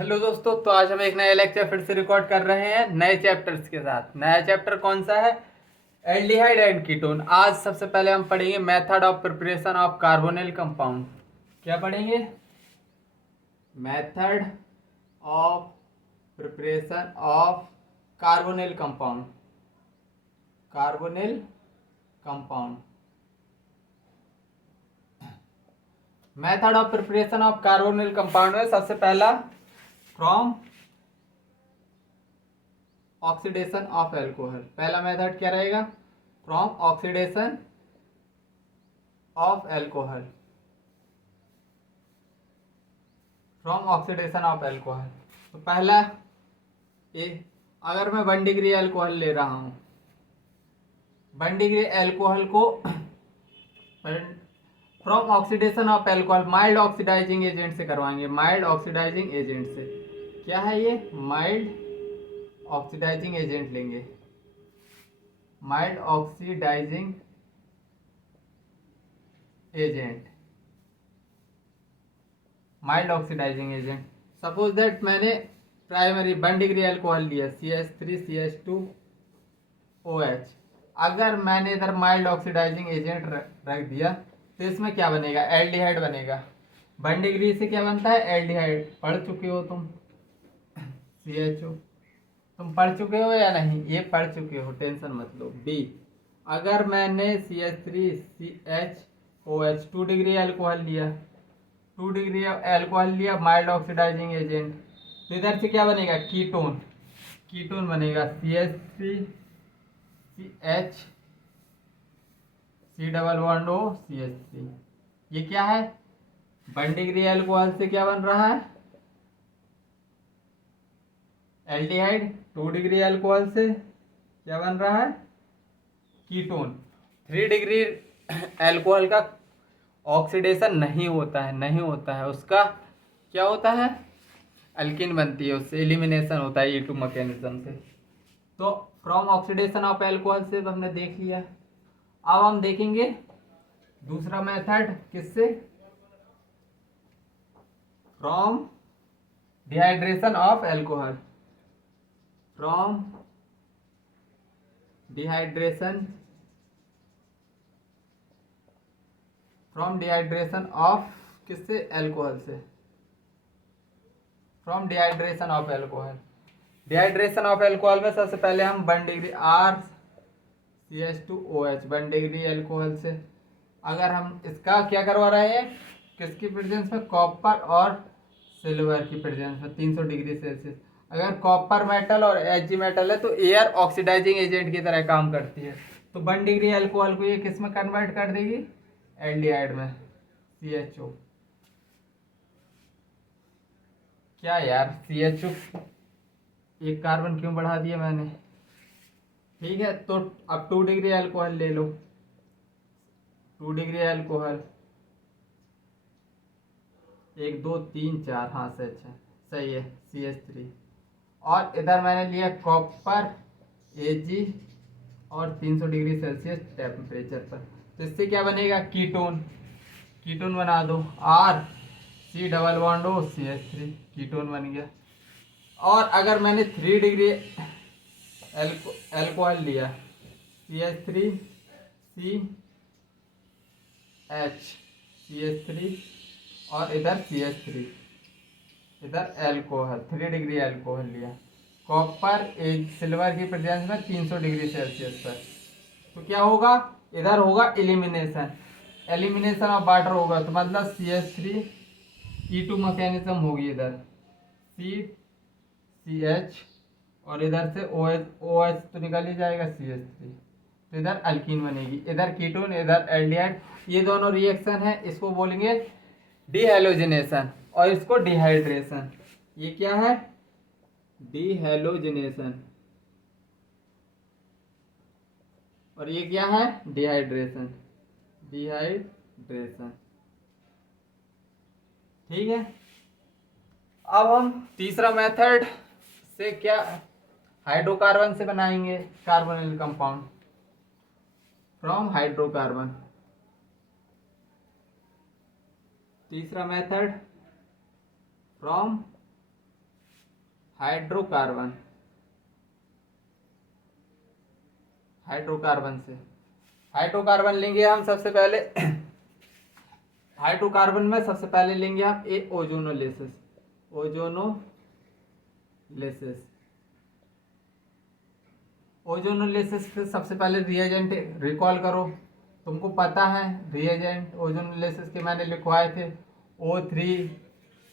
Hello दोस्तों, तो आज हम एक नया लेक्चर फिर से रिकॉर्ड कर रहे हैं नए चैप्टर्स के साथ। नया चैप्टर कौन सा है? Aldehyde and ketone. आज सबसे पहले हम पढ़ेंगे method of preparation of carbonyl compound. क्या पढ़ेंगे? Method of preparation of carbonyl compound. Carbonyl compound. Method of preparation of carbonyl compound में सबसे पहला फ्रॉम ऑक्सीडेशन ऑफ एल्कोहल। पहला मेथड क्या रहेगा? From oxidation of alcohol. From oxidation of alcohol. तो पहला ए, अगर मैं 1 डिग्री एल्कोहल ले रहा हूं, 1 डिग्री एल्कोहल को from oxidation of alcohol mild oxidizing agent से करवाएंगे। माइल्ड ऑक्सीडाइजिंग एजेंट से। क्या है ये? माइल्ड ऑक्सीडाइजिंग एजेंट लेंगे। Mild oxidizing agent. Mild oxidizing agent. Suppose that मैंने प्राइमरी 1 डिग्री एल्कोहल लिया, CH3CH2OH। अगर मैंने इधर माइल्ड ऑक्सीडाइजिंग एजेंट रख दिया तो इसमें क्या बनेगा? एल्डिहाइड बनेगा। 1 डिग्री से क्या बनता है? एल्डिहाइड। पढ़ चुके हो तुम CHO? तुम पढ़ चुके हो या नहीं? ये पढ़ चुके हो, टेंशन मत लो। बी, अगर मैंने CH3CHOH 2 डिग्री एल्कोहल लिया, 2 डिग्री एल्कोहल लिया, माइल्ड ऑक्सीडाइजिंग एजेंट, तो इधर से क्या बनेगा? कीटोन। कीटोन बनेगा CH3CH C double bond O CH3। ये क्या है? 1 डिग्री एल्कोहल से क्या बन रहा है? एल्डिहाइड। 2 डिग्री एल्कोहल से क्या बन रहा है? कीटोन। 3 डिग्री एल्कोहल का ऑक्सीडेशन नहीं होता है, नहीं होता है। उसका क्या होता है? अल्किन बनती है, उससे एलिमिनेशन होता है E2 मैकेनिज्म से। तो फ्रॉम ऑक्सीडेशन ऑफ एल्कोहल से हमने देख लिया। अब हम देखेंगे दूसरा मेथड। किससे? From dehydration of alcohol. From dehydration from dehydration of किससे? एल्कोहल से। From dehydration of alcohol. Dehydration of alcohol में सबसे पहले हम 1 डिग्री RCH2OH 1 डिग्री एल्कोहल से, अगर हम इसका क्या करवा रहे हैं? किसकी प्रेजेंस में? कॉपर और सिल्वर की प्रेजेंस में 300 डिग्री सेल्सियस। अगर कॉपर मेटल और Hg मेटल है तो एयर ऑक्सीडाइजिंग एजेंट की तरह काम करती है। तो 1 डिग्री एल्कोहल को ये किस में कन्वर्ट कर देगी? एल्डिहाइड में, CHO। क्या यार, CHO एक कार्बन क्यों बढ़ा दिया मैंने? ठीक है, तो अब 2 डिग्री एल्कोहल ले लो। 2 डिग्री एल्कोहल, 1 2 3 4, हाँ सच है, सही है, CH3। और इधर मैंने लिया कॉपर Ag और 300 डिग्री सेल्सियस टेम्परेचर पर। तो इससे क्या बनेगा? कीटोन। कीटोन बना दो। RC double bond O CH3, ketone बन गया। और अगर मैंने 3 डिग्री एल्कोहल लिया, CH3CH CH3 और इधर CH3, इधर एल्कोहल, 3 डिग्री एल्कोहल लिया, कॉपर एक सिल्वर की प्रेजेंस में 300 डिग्री सेल्सियस पर। तो क्या होगा? इधर होगा एलिमिनेशन। एलिमिनेशन ऑफ वाटर होगा, तो मतलब CH3 E2 मैकेनिज्म होगी। इधर CH और इधर से OH तो निकल ही जाएगा, CH3। तो इधर अल्कीन बनेगी, इधर कीटोन, इधर एल्डिहाइड। ये दोनों रिएक्शन है, इसको बोलेंगे डिहेलोजिनेशन और इसको डिहाइड्रेशन। ये क्या है? डिहेलोजिनेशन। और ये क्या है? डिहाइड्रेशन। डिहाइड्रेशन। ठीक है। अब हम तीसरा मेथड से क्या हाइड्रोकार्बन से बनाएंगे कार्बोनिल कंपाउंड। From hydrocarbon. तीसरा मेथड फ्रॉम हाइड्रोकार्बन, हाइड्रोकार्बन से हाइड्रोकार्बन लेंगे हम सबसे पहले। हाइड्रोकार्बन में सबसे पहले लेंगे हम ए ओजोनोलिसिस, ओजोनोलिसिस। ओजोनोलिसिस के सबसे पहले रिएजेंट रिकॉल करो, तुमको पता है रिएजेंट ओजोनोलिसिस के मैंने लिखवाए थे O3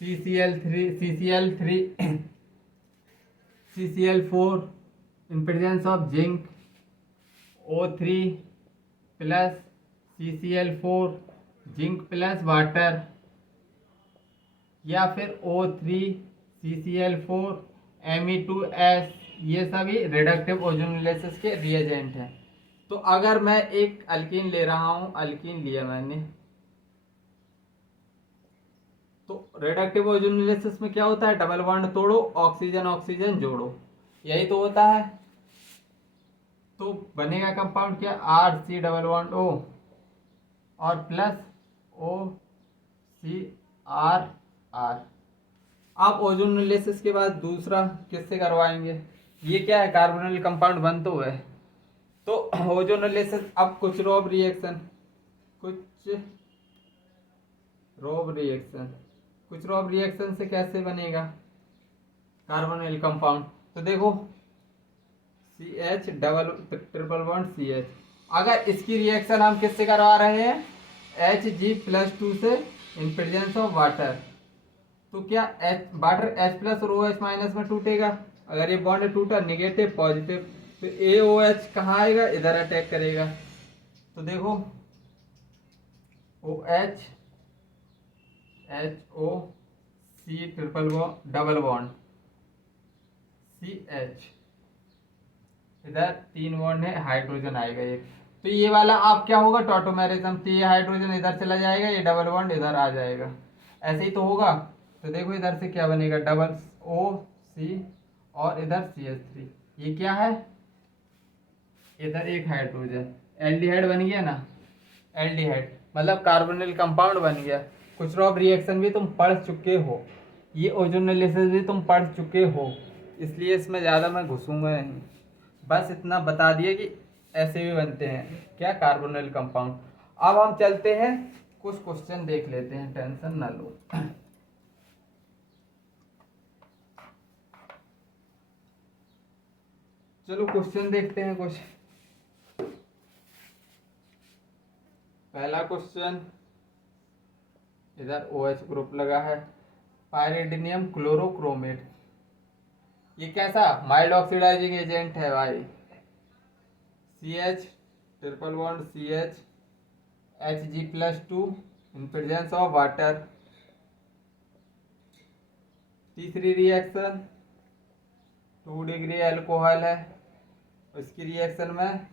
CCl3 CCl4 in presence of zinc, O3 plus CCl4 zinc plus water, या फिर O3 CCl4 Me2S, ये सभी रिडक्टिव ओजोनोलिसिस के रिएजेंट हैं। तो अगर मैं एक अल्कीन ले रहा हूं, अल्कीन लिया मैंने, तो रिडक्टिव ओजोनोलिसिस में क्या होता है, डबल बॉन्ड तोड़ो, ऑक्सीजन ऑक्सीजन जोड़ो, यही तो होता है। तो बनेगा कंपाउंड क्या, RC डबल बॉन्ड O और प्लस OCR। अब ओजोनोलिसिस के बाद दूसरा किससे करवाएंगे, ये क्या है, कार्बोनिल कंपाउंड बन तो है। तो ओजोनोलिसिस, अब कुछ रॉब रिएक्शन, कुछ रॉब रिएक्शन से कैसे बनेगा कार्बोनिल कंपाउंड, तो देखो CH double triple bond CH। अगर इसकी रिएक्शन हम किससे करवा रहे हैं, Hg+2 से इन प्रेजेंस ऑफ वाटर, तो क्या वाटर H+ और OH- में टूटेगा। अगर ये बॉन्ड टूटा, निगेटिव पॉजिटिव, तो AOH कहाँ आएगा, इधर अटैक करेगा। तो देखो OH HOC double bond CH, इधर 3 बॉन्ड है, हाइड्रोजन आएगा एक, तो ये वाला आप क्या होगा, टॉटोमेरिज्म, तो ये हाइड्रोजन इधर चला जाएगा, ये डबल बॉन्ड इधर आ जाएगा, ऐसे ही तो होगा। तो देखो इधर से क्या बनेगा, डबल OC और इधर CH3, ये क्या है, इधर एक हाइड्रोजन, एल्डिहाइड बन गया ना, एल्डिहाइड मतलब कार्बोनिल कंपाउंड बन गया। कुछ रॉब रिएक्शन भी तुम पढ़ चुके हो, ये ओजोनोलिसिस भी तुम पढ़ चुके हो, इसलिए इसमें ज़्यादा मैं घुसूंगा नहीं, बस इतना बता दिए कि ऐसे भी बनते हैं क्या, कार्बोनिल कंपाउंड। अब हम चलते हैं, कुछ क्वेश्चन देख लेते हैं, टेंशन ना लो। चलो क्वेश्चन देखते हैं कुछ। पहला क्वेश्चन, इधर OH ग्रुप लगा है, पायरिडिनियम क्लोरोक्रोमेट, ये कैसा माइल्ड ऑक्सीडाइजिंग एजेंट है भाई, CH triple bond CH Hg+2 in presence of water. तीसरी रिएक्शन 2 डिग्री अल्कोहल है, उसकी रिएक्शन में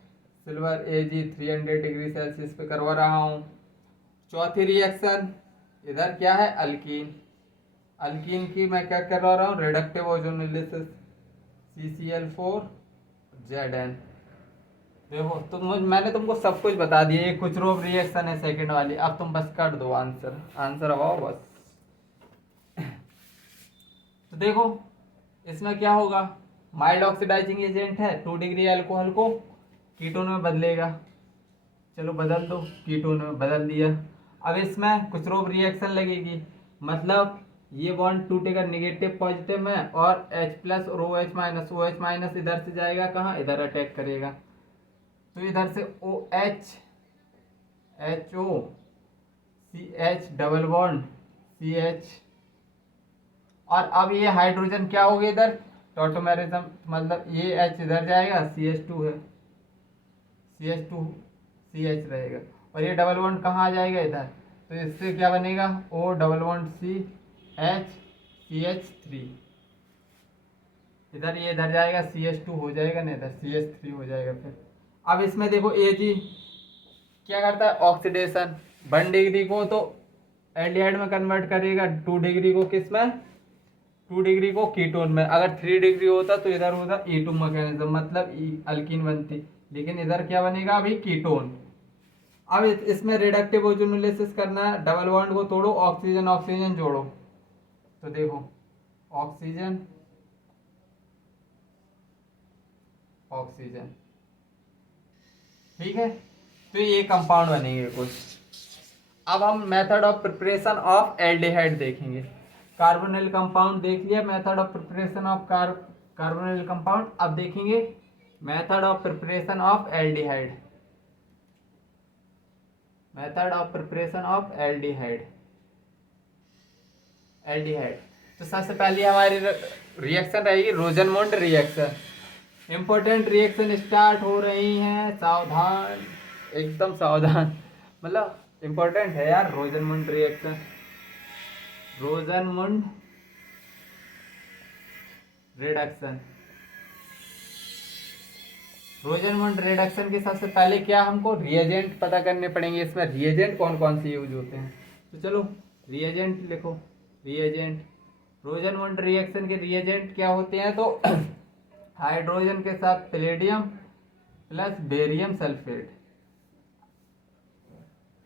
सिल्वर Ag 300 डिग्री सेल्सियस पे करवा रहा हूँ। चौथी रिएक्शन, इधर क्या है, अल्कीन, अल्कीन की मैं क्या करवा रहा हूँ, रिडक्टिव ओजोनोलिसिस, CCl4Zn। देखो मैंने तुमको सब कुछ बता दिया, ये कुछ रोब रिएक्शन है सेकंड वाली, अब तुम बस कर दो आंसर आओ बस। तो देखो इसमें क्या होगा, माइल्ड ऑक्सीडाइजिंग एजेंट है, 2 डिग्री अल्कोहल को कीटोन में बदलेगा, चलो बदल दो, कीटोन में बदल दिया। अब इसमें कुछ रोब रिएक्शन लगेगी, मतलब ये बॉन्ड टूटेगा निगेटिव पॉजिटिव में, और H+ और OH- इधर से जाएगा कहाँ, इधर अटैक करेगा, तो इधर से OH HO CH double bond CH, और अब ये हाइड्रोजन क्या हो गया इधर, टॉटोमेरिज्म, मतलब ये H इधर जाएगा, CH2 है, CH2 CH रहेगा, और ये डबल बॉन्ड कहाँ आ जाएगा, इधर, तो इससे क्या बनेगा, O double bond CH CH3, इधर ये इधर जाएगा, CH2 हो जाएगा ना, इधर CH3 हो जाएगा। फिर अब इसमें देखो Ag क्या करता है, ऑक्सीडेशन, 1 डिग्री को तो एल्डिहाइड में कन्वर्ट करेगा, 2 डिग्री को किस में, 2 डिग्री को कीटोन में। अगर 3 डिग्री होता तो इधर होता E2 मैकेनिज्म, मतलब अल्कीन बनती, लेकिन इधर क्या बनेगा अभी, कीटोन। अब इसमें रिडक्टिव ओजोनोलिसिस करना है, डबल बॉन्ड को तोड़ो, ऑक्सीजन ऑक्सीजन जोड़ो, तो देखो ऑक्सीजन ऑक्सीजन। ठीक है, तो ये कंपाउंड बनेंगे कुछ। अब हम method of preparation of aldehyde देखेंगे। कार्बोनिल कंपाउंड देख लिया, method of preparation of carbonyl compound. अब देखेंगे method of preparation of aldehyde. Method of preparation of aldehyde. Aldehyde तो सबसे पहले हमारी रिएक्शन रहेगी रोजनमुंड रिएक्शन। इंपॉर्टेंट रिएक्शन स्टार्ट हो रही हैं, सावधान, एकदम सावधान, मतलब इंपॉर्टेंट है यार। रोजनमुंड रिएक्शन, रोजनमुंड रिडक्शन। रोजनमुंड रिडक्शन के सबसे पहले क्या हमको रिएजेंट पता करने पड़ेंगे। इसमें रिएजेंट कौन कौन से यूज होते हैं, तो चलो रिएजेंट लिखो। रिएजेंट, रोजनमुंड रिएक्शन के रिएजेंट क्या होते हैं, तो हाइड्रोजन के साथ पैलेडियम प्लस बेरियम सल्फेट।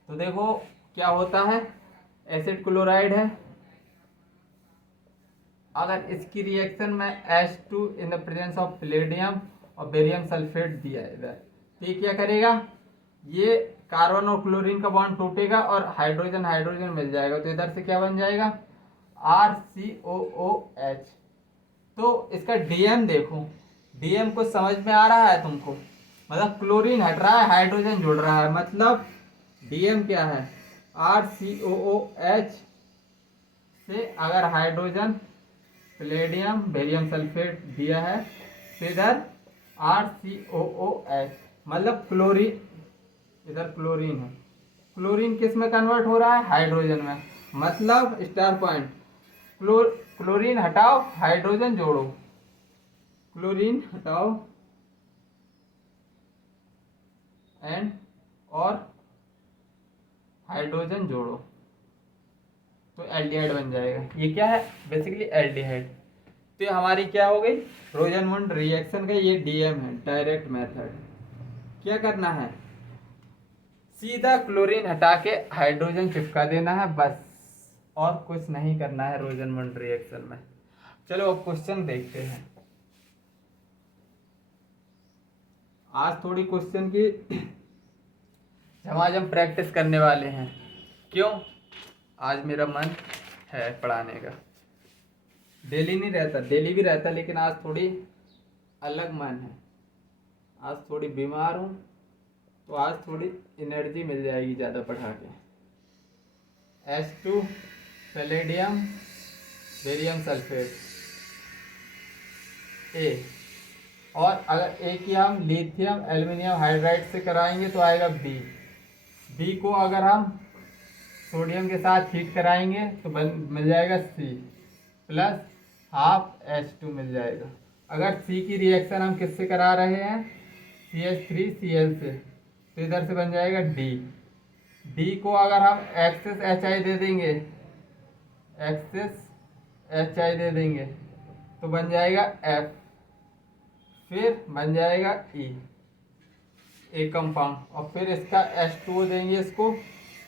तो देखो क्या होता है, एसिड क्लोराइड है, अगर इसकी रिएक्शन में H2 in the presence of palladium और बेरियम सल्फेट दिया है इधर, तो ये क्या करेगा, ये कार्बन और क्लोरीन का बॉन्ड टूटेगा और हाइड्रोजन हाइड्रोजन मिल जाएगा। तो इधर से क्या बन जाएगा, RCOOH। तो इसका डीएम देखो, डीएम को समझ में आ रहा है तुमको, मतलब क्लोरीन हट रहा है, हाइड्रोजन जुड़ रहा है, मतलब डीएम क्या है, RCOOH से अगर हाइड्रोजन पैलेडियम बेरियम सल्फेट दिया है तो इधर RCOOH, मतलब क्लोरीन, इधर क्लोरीन है, क्लोरीन किस में कन्वर्ट हो रहा है, हाइड्रोजन में, मतलब स्टार पॉइंट, क्लोरीन हटाओ हाइड्रोजन जोड़ो, क्लोरीन हटाओ एंड और हाइड्रोजन जोड़ो, तो एल्डिहाइड बन जाएगा। ये क्या है, बेसिकली एल्डिहाइड। तो ये हमारी क्या हो गई, रोजनमुंड रिएक्शन का ये डीएम है, डायरेक्ट मेथड। क्या करना है, सीधा क्लोरीन हटा के हाइड्रोजन चिपका देना है बस, और कुछ नहीं करना है रोजनमुंड रिएक्शन में। चलो अब क्वेश्चन देखते हैं। आज थोड़ी क्वेश्चन की झमाझम प्रैक्टिस करने वाले हैं। क्यों, आज मेरा मन है पढ़ाने का। डेली नहीं रहता, डेली भी रहता, लेकिन आज थोड़ी अलग मन है। आज थोड़ी बीमार हूँ, तो आज थोड़ी एनर्जी मिल जाएगी ज़्यादा पढ़ा के। H2 palladium barium sulphate A, और अगर A की हम लिथियम एल्युमिनियम हाइड्राइड से कराएंगे तो आएगा B को अगर हम सोडियम के साथ हीट कराएंगे तो मिल जाएगा C प्लस हाफ H2 मिल जाएगा। अगर C की रिएक्शन हम किससे करा रहे हैं, CH3Cl से, तो इधर से बन जाएगा D को अगर हम एक्सेस HI दे देंगे, एक्सेस HI दे देंगे तो बन जाएगा F, फिर बन जाएगा E, एक कंपाउंड, और फिर इसका H2O देंगे इसको,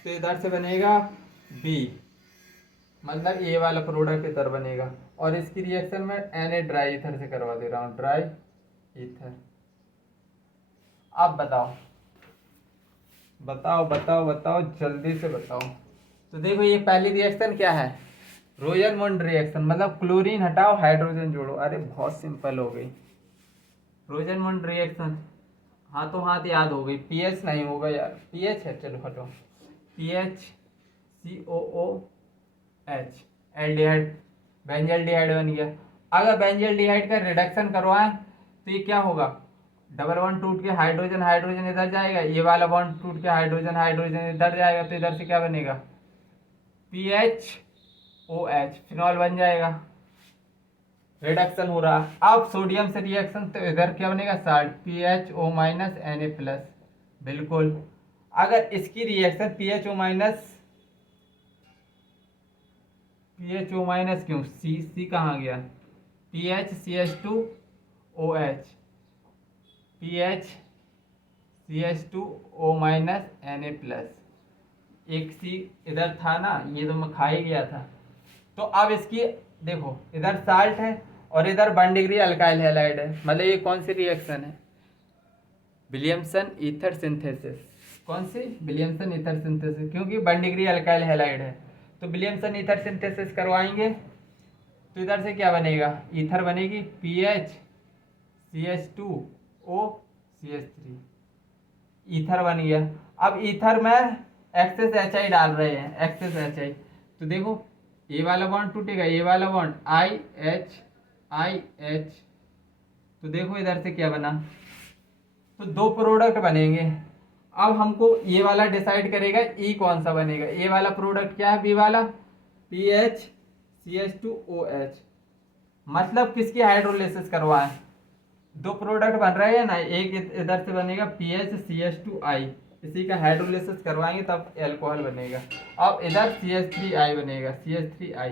तो इधर से बनेगा B, मतलब ये वाला प्रोडक्ट इधर बनेगा। और इसकी रिएक्शन में Na ड्राई ईथर से करवा दे रहा हूँ, ड्राई ईथर। अब बताओ बताओ बताओ बताओ, जल्दी से बताओ। तो देखो ये पहली रिएक्शन क्या है, रोजनमुंड रिएक्शन, मतलब क्लोरीन हटाओ हाइड्रोजन जोड़ो। अरे बहुत सिंपल हो गई रोजनमुंड रिएक्शन, हाथों हाथ याद हो गई। पीएच नहीं होगा यार, पीएच है, चलो हटो, PHCOOH, एल्डिहाइड, बेंजल्डिहाइड बन गया। अगर बेंजल्डिहाइड का रिडक्शन करवाएं तो ये क्या होगा, डबल बॉन्ड टूट के हाइड्रोजन हाइड्रोजन इधर जाएगा, ये वाला बॉन्ड टूट के हाइड्रोजन हाइड्रोजन इधर जाएगा, तो इधर से क्या बनेगा, PHOH, फिनॉल बन जाएगा। रिडक्शन हो रहा। अब सोडियम से रिएक्शन, तो इधर क्या बनेगा, salt, PHO minus Na plus, बिल्कुल। अगर इसकी रिएक्शन PHO माइनस क्यों, C कहाँ गया, PHCH2OH, PHCH2O minus Na plus, एक C इधर था ना, ये तो मैं खा ही गया था। तो अब इसकी देखो, इधर साल्ट है और इधर 1 डिग्री अल्काइल हैलाइड है, मतलब ये कौन सी रिएक्शन है, विलियमसन ईथर सिंथेसिस। कौन सी? विलियमसन ईथर सिंथेसिस, क्योंकि 1 डिग्री अल्काइल हैलाइड है तो विलियमसन ईथर सिंथेसिस करवाएंगे तो इधर से क्या बनेगा? ईथर बनेगी PH CH2O CH3, ईथर बन गया। अब ईथर में एक्सेस HI डाल रहे हैं, एक्सेस HI, तो देखो ये वाला बॉन्ड टूटेगा, ये वाला बॉन्ड IH, तो देखो इधर से क्या बना, तो 2 प्रोडक्ट बनेंगे। अब हमको ये वाला डिसाइड करेगा ई कौन सा बनेगा। ये वाला प्रोडक्ट क्या है? बी वाला PH CH2OH, मतलब किसकी हाइड्रोलिसिस करवाएं? 2 प्रोडक्ट बन रहे हैं ना, एक इधर से बनेगा PH CH2I, इसी का हाइड्रोलिसिस करवाएंगे तब एल्कोहल बनेगा। अब इधर CH3I बनेगा, CH3I।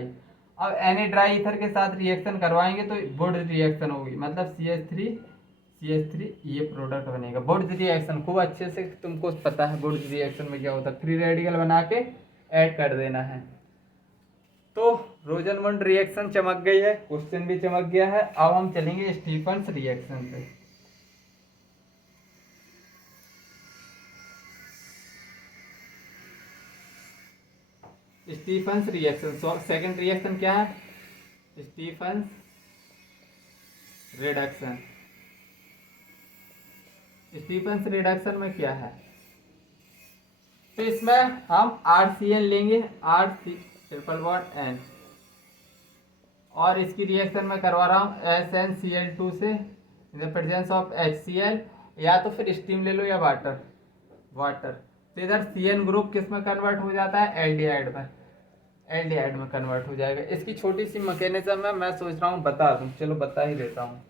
अब Na ड्राई ईथर के साथ रिएक्शन करवाएंगे तो वुड रिएक्शन होगी, मतलब CH3 ये प्रोडक्ट बनेगा। वुड रिएक्शन खूब अच्छे से तुमको पता है, वुड रिएक्शन में क्या होता है, फ्री रेडिकल बना के ऐड कर देना है। तो रोजनवुड रिएक्शन चमक गई है, क्वेश्चन भी चमक गया है। अब हम चलेंगे स्टीफंस रिएक्शन पे। स्टीफंस रिएक्शन, सेकंड रिएक्शन क्या है? Stephens reduction. स्टीफंस रिडक्शन में क्या है? तो इसमें हम RCN लेंगे, RC ट्रिपल बॉन्ड N, और इसकी रिएक्शन में करवा रहा हूँ SnCl2 से इन द प्रेजेंस ऑफ HCl, या तो फिर स्टीम ले लो या वाटर। तो इधर CN ग्रुप किस में कन्वर्ट हो जाता है? एल्डिहाइड में कन्वर्ट हो जाएगा। इसकी छोटी सी मैकेनिज्म है, मैं सोच रहा हूँ बता दूँ, चलो बता ही देता हूँ।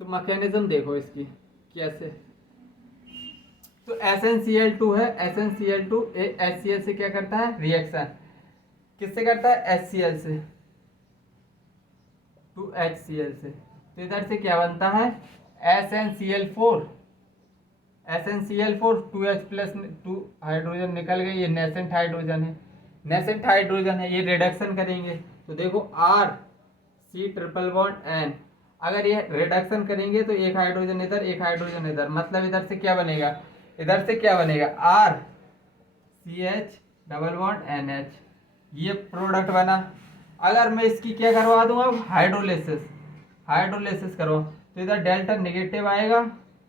तो मैकेनिज्म देखो इसकी कैसे। तो SnCl2 है, SnCl2 HCl से क्या करता है? रिएक्शन किससे करता है? HCl से, टू HCl से। तो इधर से क्या बनता है? SnCl4 2H प्लस 2 हाइड्रोजन निकल गई, ये नेसेंट हाइड्रोजन है, ये रिडक्शन करेंगे तो देखो RC ट्रिपल बॉन्ड N, अगर ये रिडक्शन करेंगे तो एक हाइड्रोजन इधर, एक हाइड्रोजन इधर, मतलब इधर से क्या बनेगा? RCH डबल बॉन्ड NH, ये प्रोडक्ट बना। अगर मैं इसकी क्या करवा दूं अब? हाइड्रोलिसिस करो तो इधर डेल्टा नेगेटिव आएगा,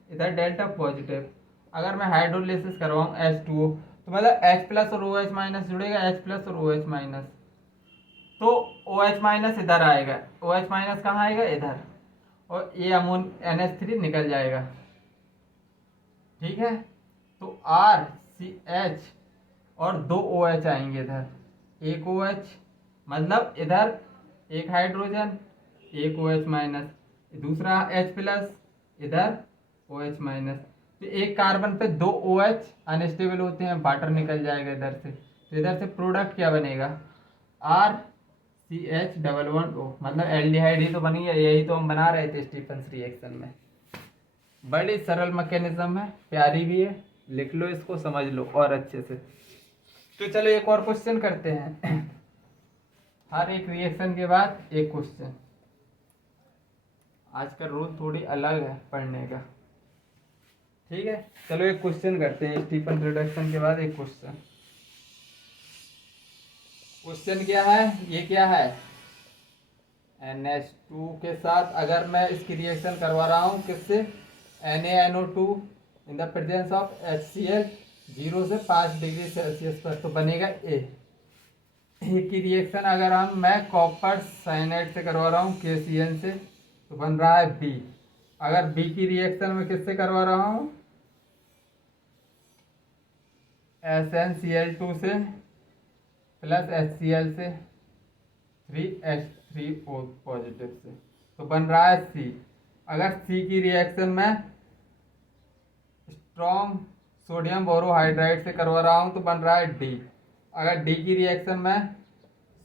इधर डेल्टा पॉजिटिव। अगर मैं हाइड्रोलिसिस करवाऊँ H2O तो मतलब H प्लस और OH माइनस जुड़ेगा, H प्लस और OH माइनस, तो OH माइनस इधर आएगा, OH माइनस कहाँ आएगा? इधर, और ये NH3 निकल जाएगा। ठीक है, तो RCH और 2 OH आएंगे इधर, एक OH, मतलब इधर एक हाइड्रोजन, एक OH माइनस, दूसरा H प्लस, इधर OH माइनस, तो एक कार्बन पे 2 OH अनस्टेबल होते हैं, वाटर निकल जाएगा इधर से। तो इधर से प्रोडक्ट क्या बनेगा? RCH डबल बॉन्ड O, मतलब एल्डिहाइड ही तो बनी है, यही तो हम बना रहे थे स्टीफंस रिएक्शन में। बड़ी सरल मैकेनिज्म है, प्यारी भी है, लिख लो इसको, समझ लो और अच्छे से। तो चलो एक और क्वेश्चन करते हैं। हर एक रिएक्शन के बाद एक क्वेश्चन। आज का रूल थोड़ी अलग है पढ़ने का, ठीक है। चलो एक क्वेश्चन करते हैं, स्टीफन रिडक्शन के बाद एक क्वेश्चन। क्वेश्चन क्या है? ये क्या है? NH2 के साथ अगर मैं इसकी रिएक्शन करवा रहा हूँ किससे? NaNO2 in the presence of HCl 0 से 5 डिग्री सेल्सियस पर, तो बनेगा A की रिएक्शन अगर मैं कॉपर साइनाइड से करवा रहा हूँ KCN से, तो बन रहा है B। अगर B की रिएक्शन में किससे करवा रहा हूँ? SnCl2 से प्लस HCl से 3H3O पॉजिटिव से, तो बन रहा है C। अगर C की रिएक्शन में स्ट्रॉन्ग सोडियम बोरोहाइड्राइड से करवा रहा हूँ तो बन रहा है D। अगर D की रिएक्शन में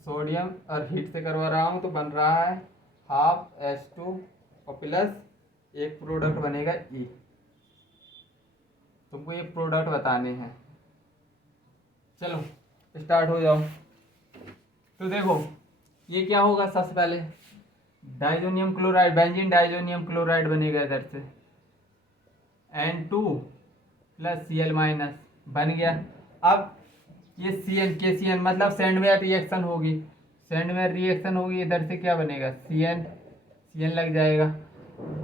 सोडियम और हीट से करवा रहा हूँ तो बन रहा है हाफ H2 और प्लस एक प्रोडक्ट बनेगा E। तुमको ये प्रोडक्ट बताने हैं, चलो स्टार्ट हो जाओ। तो देखो ये क्या होगा? सबसे पहले diazonium chloride, benzene diazonium chloride बनेगा इधर से, N2 + Cl- बन गया। अब ये KCN मतलब सैंडवेयर रिएक्शन होगी, सैंडवेयर रिएक्शन होगी, इधर से क्या बनेगा CN लग जाएगा।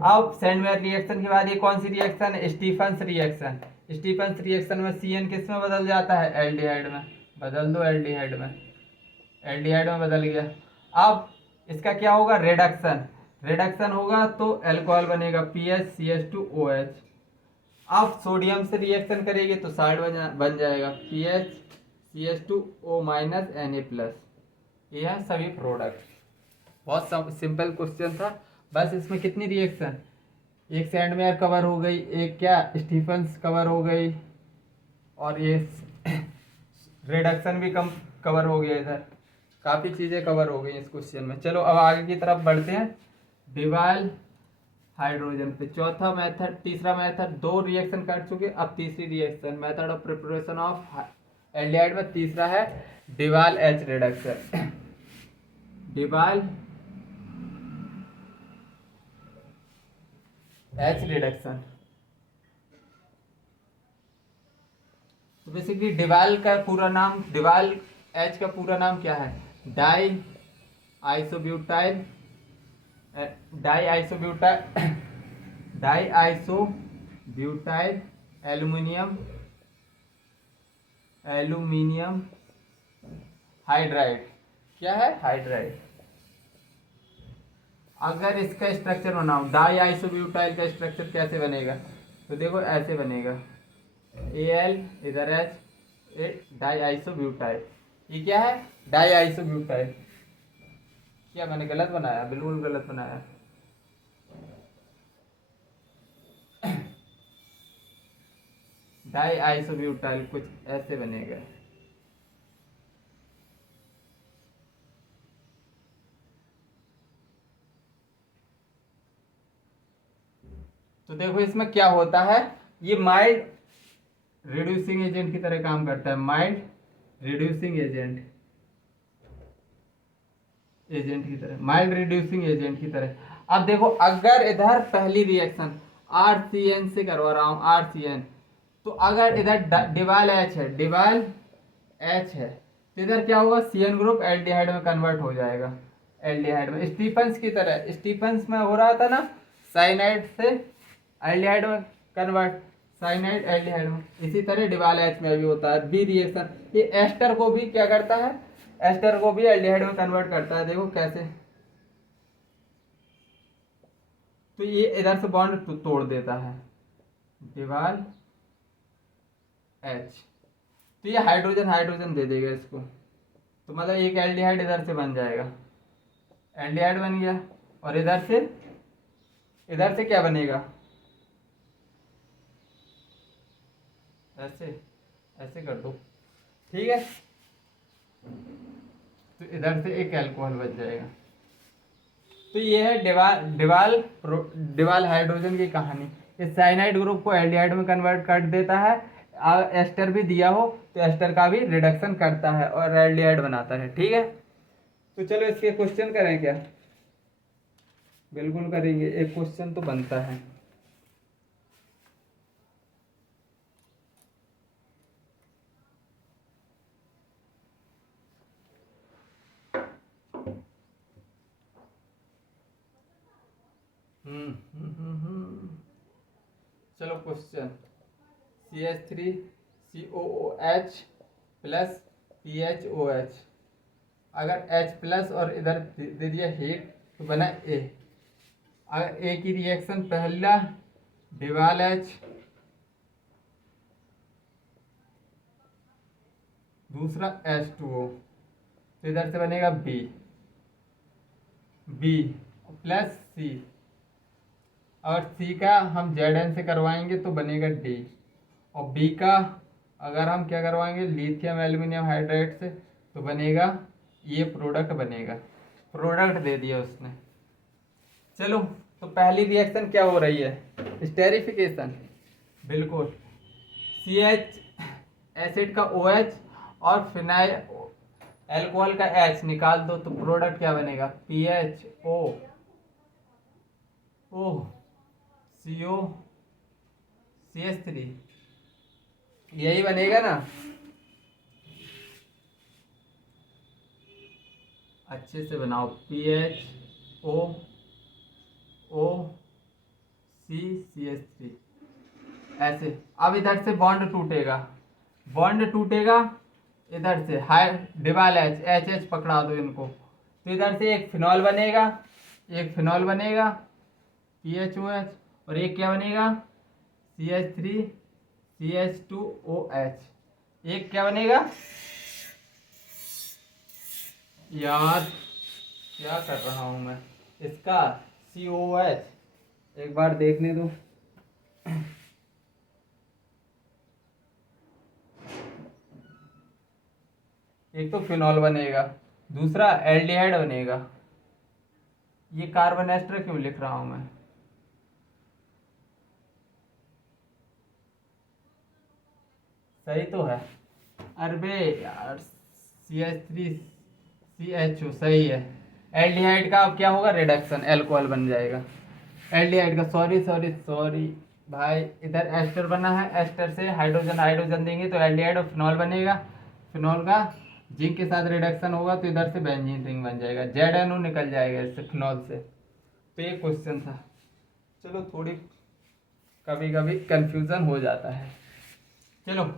अब सैंडवेयर रिएक्शन के बाद ये कौन सी रिएक्शन है, स्टीफंस रिएक्शन। स्टीफंस रिएक्शन में CN किस में बदल जाता है, एल्डिहाइड में। बदल दो एल्डिहाइड में, एल्डिहाइड में बदल गया। अब इसका क्या होगा, रिडक्शन, रिडक्शन होगा तो अल्कोहल बनेगा PHCH2OH। अब सोडियम से रिएक्शन करेगी तो साल्ट बन जाएगा PHCH2O- Na+। ये है सभी प्रोडक्ट। बहुत सिंपल क्वेश्चन था। बस इसमें कितनी रिएक्शन, एक सैंडवेयर कवर हो गई, एक क्या स्टीफंस कवर हो गई, और ये रिडक्शन भी कम कवर हो गया। इधर काफ़ी चीज़ें कवर हो गई इस क्वेश्चन में। चलो अब आगे की तरफ बढ़ते हैं। डिवाइल हाइड्रोजन पे चौथा मेथड, तीसरा मेथड, दो रिएक्शन कर चुके, अब तीसरी reaction, method of preparation of aldehyde में तीसरा है डिवाइल H रिडक्शन। डिवाइल H reduction. तो बेसिकली डिवाइल का पूरा नाम, डिवाइल H का पूरा नाम क्या है, die isobutyl, die isobutyl aluminium hydride. क्या है, हाइड्राइड। अगर इसका स्ट्रक्चर बनाओ, डाई आइसोब्यूटाइल का स्ट्रक्चर कैसे बनेगा, तो देखो ऐसे बनेगा, Al इधर H, डाई आइसोब्यूटाइल। ये क्या है, डाई आइसोब्यूटाइल। क्या मैंने गलत बनाया, बिल्कुल गलत बनाया। डाई आइसोब्यूटाइल कुछ ऐसे बनेगा। तो देखो इसमें क्या होता है, ये माइल्ड रिड्यूसिंग एजेंट की तरह काम करता है, माइल्ड रिड्यूसिंग एजेंट की तरह, माइल्ड रिड्यूसिंग एजेंट की तरह। अब देखो अगर इधर पहली रिएक्शन RCN से करवा रहा हूं, RCN, तो अगर इधर डिवाइल H है, डिवाइल H है, तो इधर क्या होगा, CN ग्रुप एल्डिहाइड में कन्वर्ट हो जाएगा, एल्डिहाइड में स्टीफंस की तरह। स्टीफंस में हो रहा था ना, साइनाइड से एल्डिहाइड में कन्वर्ट, साइनाइड एल्डिहाइड में, इसी तरह डिवाइल H में भी होता है बी रिएक्शन। ये एस्टर को भी क्या करता है, एस्टर को भी एल्डिहाइड में कन्वर्ट करता है, देखो कैसे। तो ये इधर से बॉन्ड तोड़ देता है, डिवाइल H। तो ये हाइड्रोजन हाइड्रोजन दे देगा इसको, तो मतलब एक एल्डिहाइड इधर से बन जाएगा, एल्डिहाइड बन गया। और इधर से क्या बनेगा, ऐसे ऐसे कर दो, ठीक है। तो इधर से एक अल्कोहल बच जाएगा। तो ये है डिवाल हाइड्रोजन की कहानी। इस साइनाइड ग्रुप को एल्डिहाइड में कन्वर्ट कर देता है, एस्टर भी दिया हो तो एस्टर का भी रिडक्शन करता है और एल्डिहाइड बनाता है, ठीक है। तो चलो इसके क्वेश्चन करें क्या, बिल्कुल करेंगे, एक क्वेश्चन तो बनता है। चलो क्वेश्चन, CH3COOH प्लस PHOH, अगर H प्लस और इधर दे दिया हीट तो बना A। अगर A की रिएक्शन पहला डिवाल H, दूसरा H2O, तो इधर से बनेगा B प्लस C, और C का हम Zn से करवाएंगे तो बनेगा D, और B का अगर हम क्या करवाएंगे लिथियम एल्यूमिनियम हाइड्राइड से तो बनेगा, ये प्रोडक्ट बनेगा, प्रोडक्ट दे दिया उसने। चलो तो पहली रिएक्शन क्या हो रही है, स्टेरिफिकेशन, बिल्कुल। CH एसिड का OH और फिनाइल एल्कोहल का H निकाल दो तो प्रोडक्ट क्या बनेगा, PHO, CO CH3, यही बनेगा ना। अच्छे से बनाओ, PHOOC, CH3 ऐसे। अब इधर से बॉन्ड टूटेगा, बॉन्ड टूटेगा इधर से, हाई डिबाल H पकड़ा दो इनको, तो इधर से एक फिनॉल बनेगा, एक फिनॉल बनेगा PHOH, और एक क्या बनेगा CH3CH2OH। एक क्या बनेगा यार, क्या कर रहा हूं मैं, इसका COH, एक बार देखने दो। एक तो फिनॉल बनेगा, दूसरा एल्डिहाइड बनेगा। ये कार्बन एस्टर क्यों लिख रहा हूं मैं, सही तो है। अरे यार CH3CHO सही है। एल्डिहाइड का अब क्या होगा, रिडक्शन, एल्कोहल बन जाएगा एल्डिहाइड का। सॉरी सॉरी सॉरी भाई, इधर एस्टर बना है, एस्टर से हाइड्रोजन हाइड्रोजन देंगे तो एल्डिहाइड और फिनॉल बनेगा, फिनॉल का जिंक के साथ रिडक्शन होगा तो इधर से बेंजीन रिंग बन जाएगा, ZNO निकल जाएगा इससे, फिनॉल से। तो ये क्वेश्चन था, चलो थोड़ी कभी कभी कंफ्यूजन हो जाता है। चलो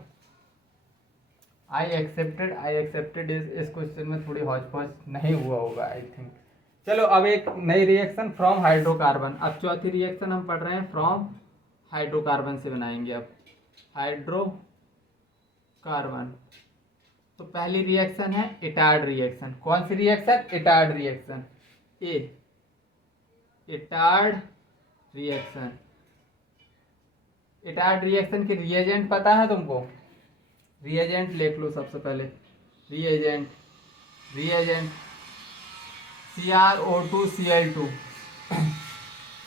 आई एक्सेप्टेड इस क्वेश्चन में थोड़ी हौच पौच नहीं हुआ होगा आई थिंक। चलो अब एक नई रिएक्शन फ्रॉम हाइड्रोकार्बन, अब चौथी रिएक्शन हम पढ़ रहे हैं फ्रॉम हाइड्रोकार्बन से बनाएंगे अब हाइड्रोकार्बन। तो पहली रिएक्शन है इटार्ड रिएक्शन। कौन सी reaction, Etard reaction, Etard reaction. Etard reaction के रिएजेंट पता है तुमको, रिएजेंट लिख लो सबसे पहले, reagent CrO2Cl2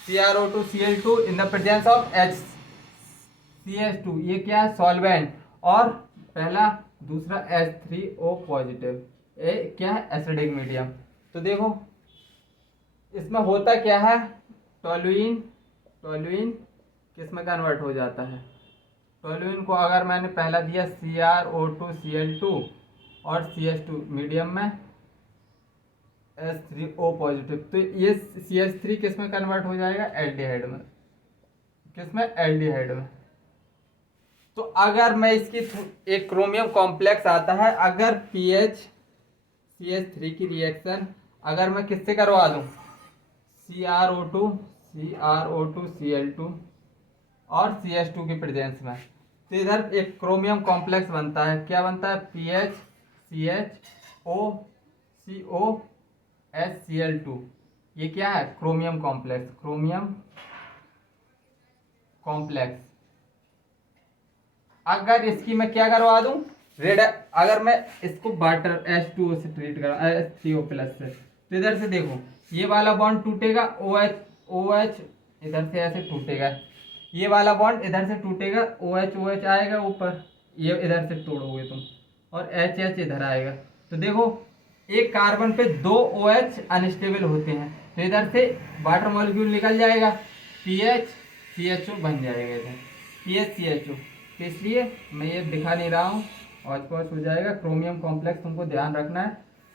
CrO2Cl2 in the presence of HCH2, ये क्या है सॉल्वेंट, और पहला दूसरा H3O पॉजिटिव, ये क्या है एसिडिक मीडियम। तो देखो इसमें होता क्या है, टोल्यूइन किस में कन्वर्ट हो जाता है, टोल्यूइन को अगर मैंने पहला दिया CrO2Cl2 और CH2 मीडियम में H3O पॉजिटिव, तो ये CH3 किस में कन्वर्ट हो जाएगा, एल्डिहाइड में। किस में, एल्डिहाइड में। तो अगर मैं इसकी एक क्रोमियम कॉम्प्लेक्स आता है, अगर CH3 की रिएक्शन अगर मैं किससे करवा दूं, CrO2Cl2 और CH2 की प्रेजेंस में, तो इधर एक क्रोमियम कॉम्प्लेक्स बनता है, क्या बनता है PHCHOCOHCl2, ये क्या है क्रोमियम कॉम्प्लेक्स, क्रोमियम कॉम्प्लेक्स। अगर इसकी मैं क्या करवा दूं, रेड, अगर मैं इसको वाटर H2O से ट्रीट करा, H3O प्लस से, तो इधर से देखो ये वाला बॉन्ड टूटेगा, OH इधर से ऐसे टूटेगा, ये वाला बॉन्ड इधर से टूटेगा, OH आएगा ऊपर, ये इधर से तोड़ोगे तुम, और HH इधर आएगा। तो देखो एक कार्बन पे 2 OH अनस्टेबल होते हैं, तो इधर से वाटर मॉलिक्यूल निकल जाएगा, PHCHO बन जाएगा इधर, PHCHO। तो इसलिए मैं ये दिखा नहीं रहा हूँ, हौच पौच हो जाएगा। क्रोमियम कॉम्प्लेक्स तुमको ध्यान रखना है,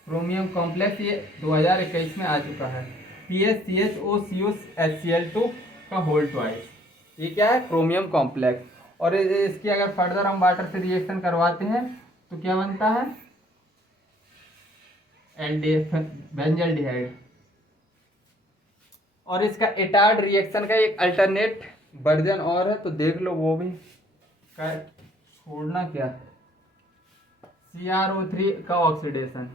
क्रोमियम कॉम्प्लेक्स ये 2021 में आ चुका है, PHCHOCOHCl2 का होल ट्वाइस, ये क्या है क्रोमियम कॉम्प्लेक्स। और इसकी अगर फर्दर हम वाटर से रिएक्शन करवाते हैं तो क्या बनता है, बेंजल्डिहाइड। और इसका इटार्ड रिएक्शन का एक अल्टरनेट वर्जन और है, तो देख लो वो भी, छोड़ना क्या, CrO3 का ऑक्सीडेशन,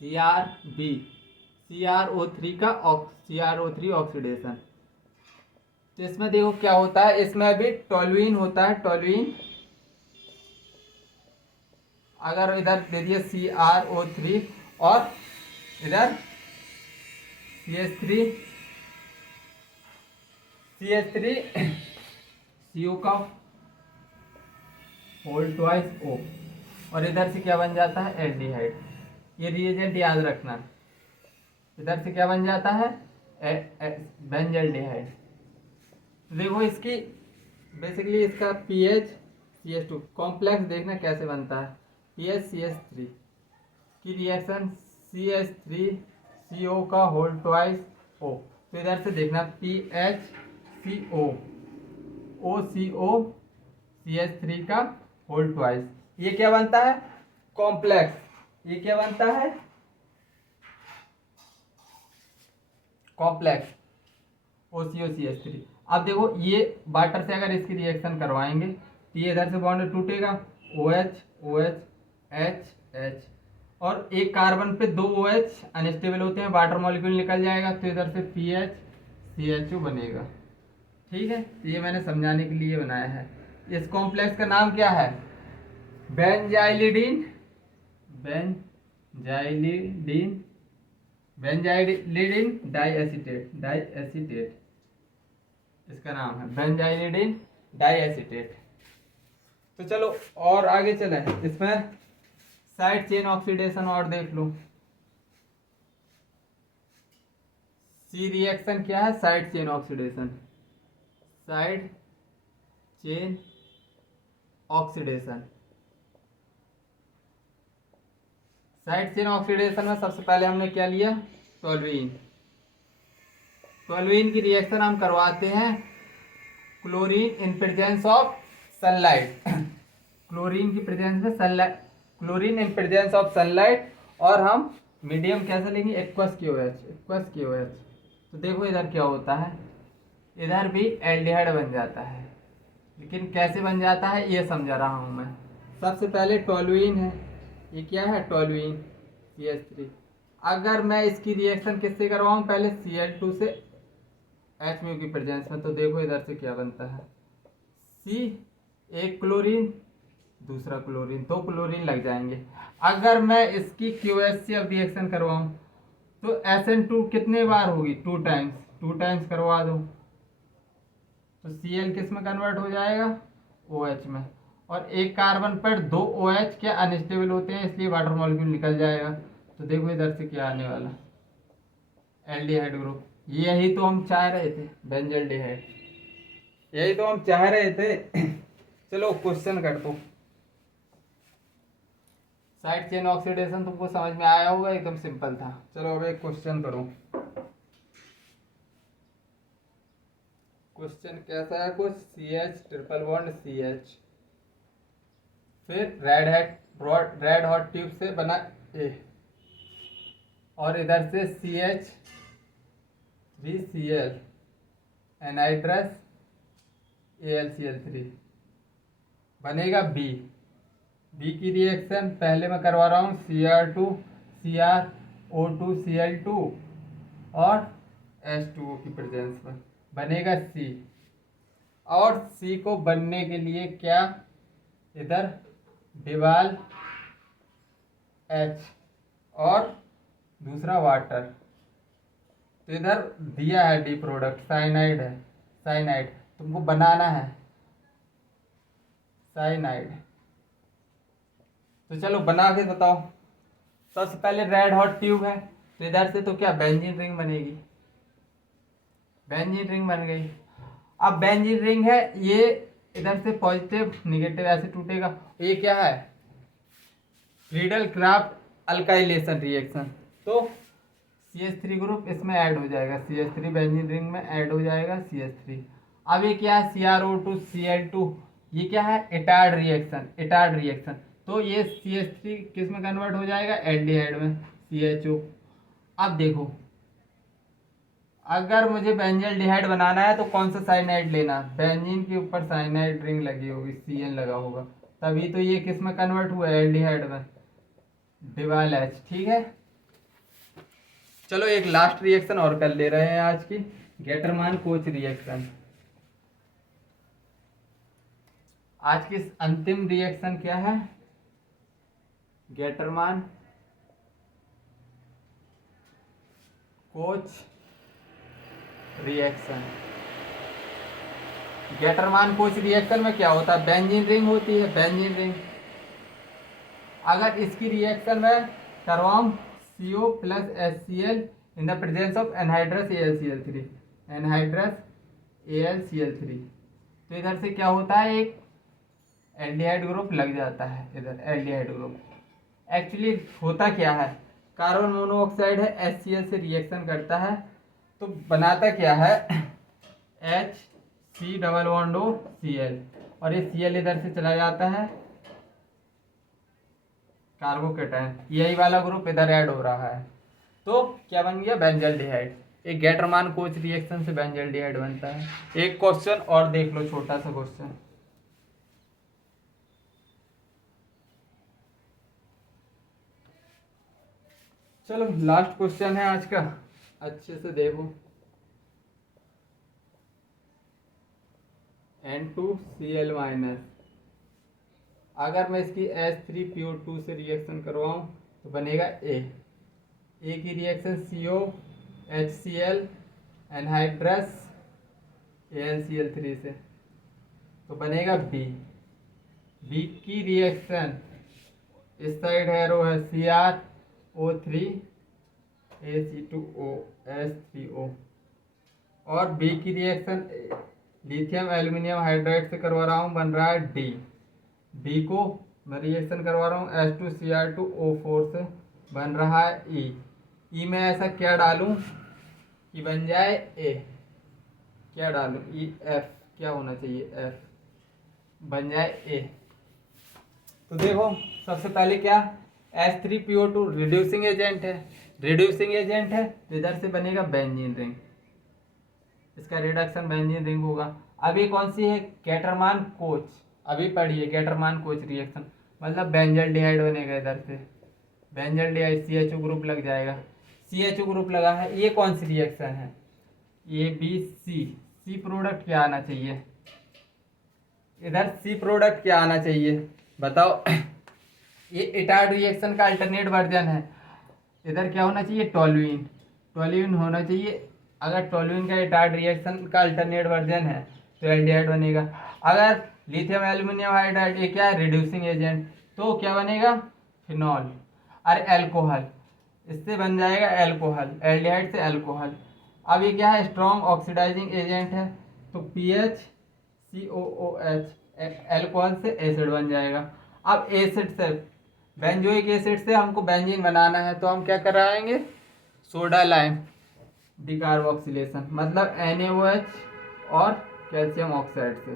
CrO3 ऑक्सीडेशन। तो इसमें देखो क्या होता है, इसमें अभी टोल्यूइन होता है, टोल्यूइन अगर इधर दे दिए CrO3 और इधर CH3CO का होल ट्वाइस O, और इधर से क्या बन जाता है एल्डिहाइड। ये रिएजेंट याद रखना, इधर से क्या बन जाता है बेंजल्डिहाइड। देखो इसकी बेसिकली इसका पीएच CH2 कॉम्प्लेक्स देखना कैसे बनता है। पीएच CH3 की रिएक्शन CH3CO का होल ट्वाइस O। तो इधर से देखना PHCO OCO CH3 का होल ट्वाइस, ये क्या बनता है कॉम्प्लेक्स। ये क्या बनता है कॉम्प्लेक्स OCO CH3। अब देखो ये वाटर से अगर इसकी रिएक्शन करवाएंगे तो ये इधर से बॉन्ड टूटेगा OH OH H H, और एक कार्बन पे 2 OH अनस्टेबल होते हैं, वाटर मॉलिक्यूल निकल जाएगा तो इधर से PH CHO बनेगा। ठीक है, तो ये मैंने समझाने के लिए बनाया है। इस कॉम्प्लेक्स का नाम क्या है बेंजाइलिडीन बेंजाइलिडीन बेंजाइलिडीन डाइएसिटेट इसका नाम है बेंजाइलिडीन डाइएसिटेट। तो चलो और आगे चले, इसमें साइड चेन ऑक्सीडेशन और देख लो। सी रिएक्शन क्या है side chain oxidation, side chain oxidation. Side chain oxidation में सबसे पहले हमने क्या लिया टोल्यूइन। टोल्यूइन की रिएक्शन हम करवाते हैं chlorine in presence of sunlight chlorine की प्रेजेंस में sunlight, chlorine in presence of sunlight, और हम मीडियम कैसे लेंगे एक्वस KOH। तो देखो इधर क्या होता है, इधर भी एल्डिहाइड बन जाता है, लेकिन कैसे बन जाता है ये समझा रहा हूँ मैं। सबसे पहले टोल्यूइन है, ये क्या है टोल्यूइन CH3। अगर मैं इसकी रिएक्शन किससे करवाऊँ पहले Cl2 से H म्यू की प्रेजेंस में, तो देखो इधर से क्या बनता है C, एक क्लोरीन दूसरा क्लोरीन, 2 क्लोरीन लग जाएंगे। अगर मैं इसकी QH से अब रिएक्शन करवाऊँ तो SN2 कितने बार होगी 2 टाइम्स करवा दो तो Cl किस में कन्वर्ट हो जाएगा OH में, और एक कार्बन पर 2 OH के अनस्टेबल होते हैं इसलिए वाटर मॉलिक्यूल निकल जाएगा। तो देखो इधर से क्या आने वाला एल्डिहाइड ग्रुप। यही तो हम चाह रहे थे बेंजल्डिहाइड, यही तो हम चाह रहे थे। चलो क्वेश्चन कर दो। साइड चेन ऑक्सीडेशन तुमको समझ में आया होगा, एकदम सिंपल था। चलो अब एक क्वेश्चन करो। क्वेश्चन कैसा है कुछ CH ट्रिपल बॉन्ड CH, फिर रेड हॉट ट्यूब से बना A, और इधर से CH3Cl एनाइड्रस AlCl3 बनेगा B की रिएक्शन पहले मैं करवा रहा हूँ CrO2Cl2 और H2O की प्रेजेंस में बनेगा C, और C को बनने के लिए क्या इधर डिवाल H और दूसरा वाटर, तो इधर दिया है डी प्रोडक्ट साइनाइड है, साइनाइड तुमको बनाना है साइनाइड। तो चलो बना के बताओ। सबसे पहले रेड हॉट ट्यूब है तो इधर से तो क्या बेंजीन रिंग बनेगी, बेंजीन रिंग बन गई। अब बेंजीन रिंग है, ये इधर से पॉजिटिव निगेटिव ऐसे टूटेगा। ये क्या है फ्रीडल क्राफ्ट अल्काइलेशन रिएक्शन, तो CH3 ग्रुप इसमें ऐड हो जाएगा, CH3 बेंजीन रिंग में ऐड हो जाएगा CH3। अब ये क्या है CrO2Cl2, ये क्या है एटार्ड रिएक्शन, तो ये CH3 किस में कन्वर्ट हो जाएगा एल्डिहाइड में CHO। अब देखो अगर मुझे बेंजल्डिहाइड बनाना है तो कौन सा साइनाइड लेना, बेंजीन के ऊपर साइनाइड रिंग लगी होगी Cn लगा होगा, तभी तो ये किस में कन्वर्ट हुआ एल्डिहाइड में डिवाल H। ठीक है, चलो एक लास्ट रिएक्शन और कर ले रहे हैं आज की, गेटरमान कोच रिएक्शन। आज की अंतिम रिएक्शन क्या है गेटरमान कोच रिएक्शन। गेटरमान कोच रिएक्शन में क्या होता है बेंजीन रिंग होती है, बेंजीन रिंग। अगर इसकी रिएक्शन में करवाऊँ CO plus HCl in the presence of anhydrous AlCl3, anhydrous AlCl3। तो इधर से क्या होता है, एक एल्डिहाइड ग्रुप लग जाता है, इधर एल्डिहाइड ग्रुप। एक्चुअली होता क्या है, कार्बन मोनोऑक्साइड है HCl से रिएक्शन करता है तो बनाता क्या है, HC⋯OCl, और ये Cl इधर से चला जाता है कार्बोकेटायन, यही वाला ग्रुप इधर ऐड हो रहा है तो क्या बन गया, बेंजल्डिहाइड। एक गेटरमान कोच रिएक्शन से बेंजल्डिहाइड बनता है। एक क्वेश्चन और देख लो, छोटा सा क्वेश्चन। चलो लास्ट क्वेश्चन है आज का, अच्छे से देखो। N2Cl-, अगर मैं इसकी H3PO2 से रिएक्शन करवाऊँ तो बनेगा A की रिएक्शन COHCl एनहाइड्रस AlCl3 से तो बनेगा B की रिएक्शन इस साइड एरो है CrO3 AC2OH3O, और B की रिएक्शन लिथियम एल्यूमिनियम हाइड्राइड से करवा रहा हूँ, बन रहा है D को मैं रिएक्शन करवा रहा हूँ H2Cr2O4 से, बन रहा है E में ऐसा क्या डालूं कि बन जाए A, क्या डालूं, F क्या होना चाहिए, F बन जाए A। तो देखो सबसे पहले क्या, H3PO2 रिड्यूसिंग एजेंट है, इधर से बनेगा बेंजीन रिंग, इसका रिडक्शन बेंजीन रिंग होगा। अब ये कौन सी है, गेटरमान कोच, अभी पढ़िए गेटरमान कोच रिएक्शन, मतलब बेंजल्डिहाइड बनेगा, इधर से बेंजल्डिहाइड CHO ग्रुप लग जाएगा, CHO ग्रुप लगा है। ये कौन सी रिएक्शन है, ABC प्रोडक्ट क्या आना चाहिए, इधर C प्रोडक्ट क्या आना चाहिए बताओ। ये इटार्ड रिएक्शन का अल्टरनेट वर्जन है, इधर क्या होना चाहिए, टोल्यूइन होना चाहिए। अगर टोल्यूइन का इटार्ड रिएक्शन का अल्टरनेट वर्जन है तो एल्डिहाइड बनेगा। अगर लिथियम एल्यूमिनियम हाइड्राइड, ये क्या है, रिड्यूसिंग एजेंट, तो क्या बनेगा, फिनॉल। और एल्कोहल, इससे बन जाएगा एल्कोहल, एल्डिहाइड से एल्कोहल। अब ये क्या है, स्ट्रॉन्ग ऑक्सीडाइजिंग एजेंट है तो PHCOOH, एल्कोहल से एसिड बन जाएगा। अब एसिड से, बेंजोइक एसिड से हमको बेंजीन बनाना है तो हम क्या कराएंगे, सोडा लाइम डिकार्बोक्सिलेशन, मतलब NaOH और कैल्शियम ऑक्साइड से,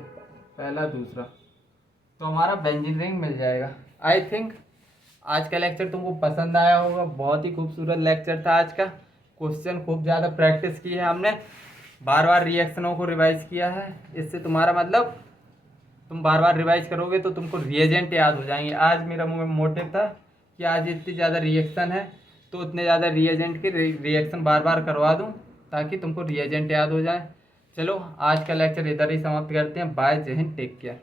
पहला दूसरा, तो हमारा बेंजीन रिंग मिल जाएगा। आई थिंक आज का लेक्चर तुमको पसंद आया होगा, बहुत ही खूबसूरत लेक्चर था आज का। क्वेश्चन खूब ज़्यादा प्रैक्टिस की है हमने, बार बार रिएक्शनों को रिवाइज किया है, इससे तुम्हारा मतलब तुम बार बार रिवाइज करोगे तो तुमको रिएजेंट याद हो जाएंगे। आज मेरा मोटिव था कि आज इतनी ज़्यादा रिएक्शन है तो उतने ज़्यादा रिएजेंट के रिएक्शन बार बार करवा दूं ताकि तुमको रिएजेंट याद हो जाए। चलो आज का लेक्चर इधर ही समाप्त करते हैं। बाय, जय हिंद, टेक केयर।